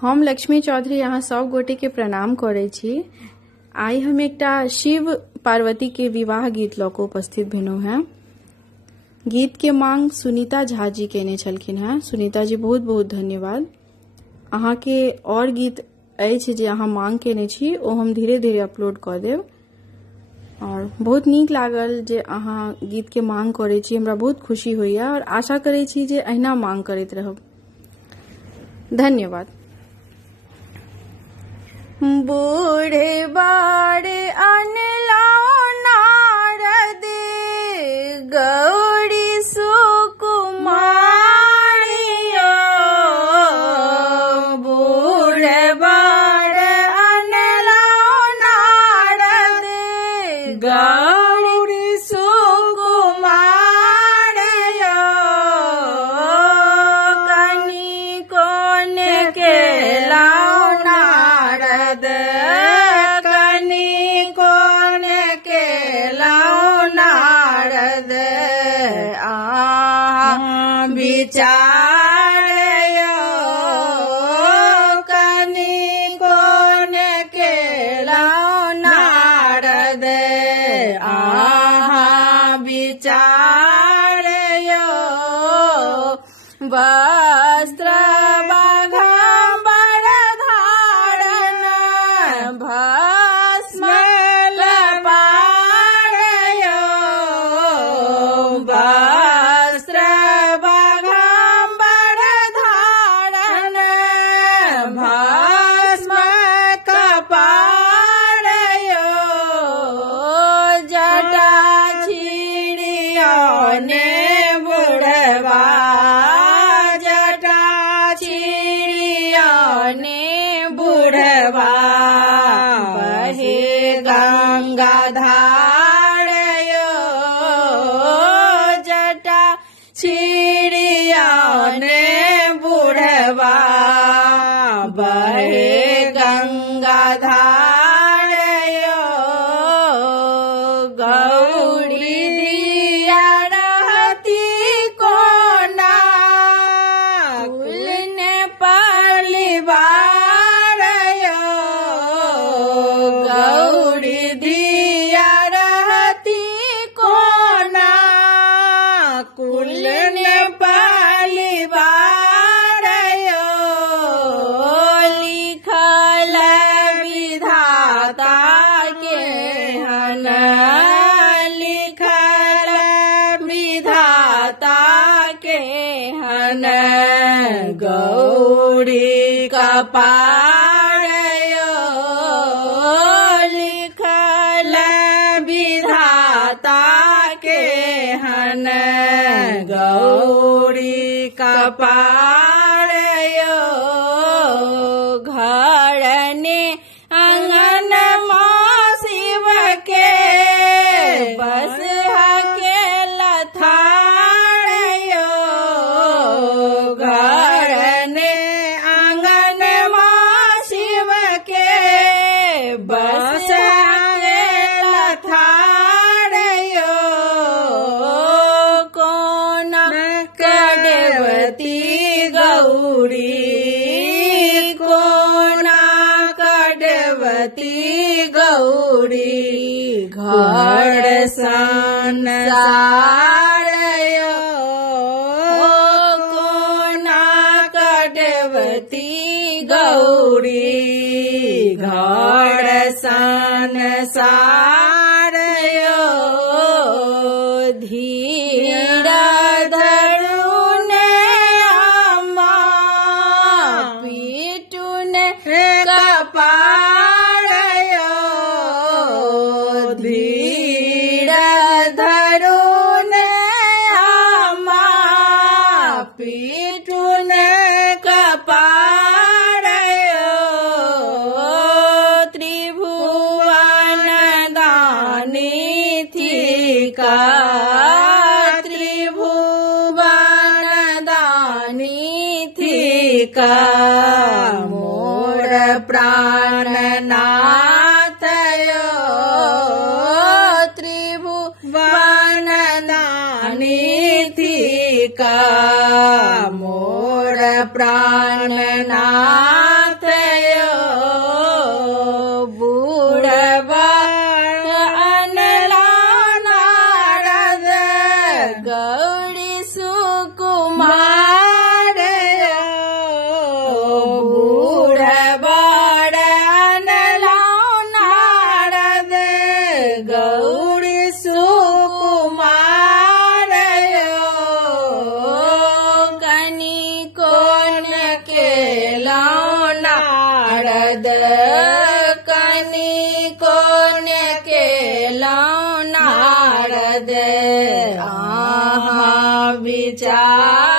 हम लक्ष्मी चौधरी यहाँ सब गोटे के प्रणाम करे छी। आई हम एकटा शिव पार्वती के विवाह गीत लऽ कऽ उपस्थित भेलहुँ हैं। गीत के मांग सुनीता झा जी केने छलखिन हैं। सुनीता जी बहुत बहुत धन्यवाद। अहाँ के और गीत अछि जे अहाँ मांग केने छी ओ हम धीरे धीरे अपलोड कऽ देब। और बहुत नीक लागल जे अहाँ गीत के मांग करे छी, हमरा बहुत खुशी होइया और आशा करे छी जे अहिना मांग करैत रहब। धन्यवाद। बूढ़े बाड़े अनलाओ नारद गौरी सुकुमारियो, बूढ़े बाड़े अनलाओ नारद गौरी सुकुमारियो, कनी कोन के लाओ नारद, कनी कोन के लाओ नारद, विचारयो कनी कोन के लाओ नारद, विचारयो वस्त्र बाघंबर धारण भस्म लपाड़यो, वस्त्र बाघंबर धारण भस्म कपाड़यो, जटा छिड़ियो ने बुढ़वा, जटा छिड़ियो ने बुढ़वा, बहे गंगा धारयो, जटा छिड़ियो ने बुढ़वा, बहे गंगा धारयो, गौरी दिया रहती कोना, कुल ने परिवारयो, गौरी दिया रहती कोना, कुल ने परिवारयो, लिखल विधाता के हन, लिखल विधाता के हन, गौरी कपाड़यो, लिखल विधाता के हन, गौरी कपाड़यो, घर ने आंगन माँ शिव के बस के लथाड़यो, घर ने आंगन माँ शिव के बस के लथाड़यो, कोना कड़वती गौरी, कोना कड़वती गौरी, घर संसारयो, कोना कड़वती गौरी, घर संसारयो, धीर धरुने अम्मा पीटुने कपाड़यो, धीर धरुने अम्मा पीटुने कपाड़यो, त्रिभुवन दानी थिका, त्रिभुवन दानी थिका, मोर प्राणनाथयो, त्रिभुवन दानी थिका, मोर प्राणनाथ विचार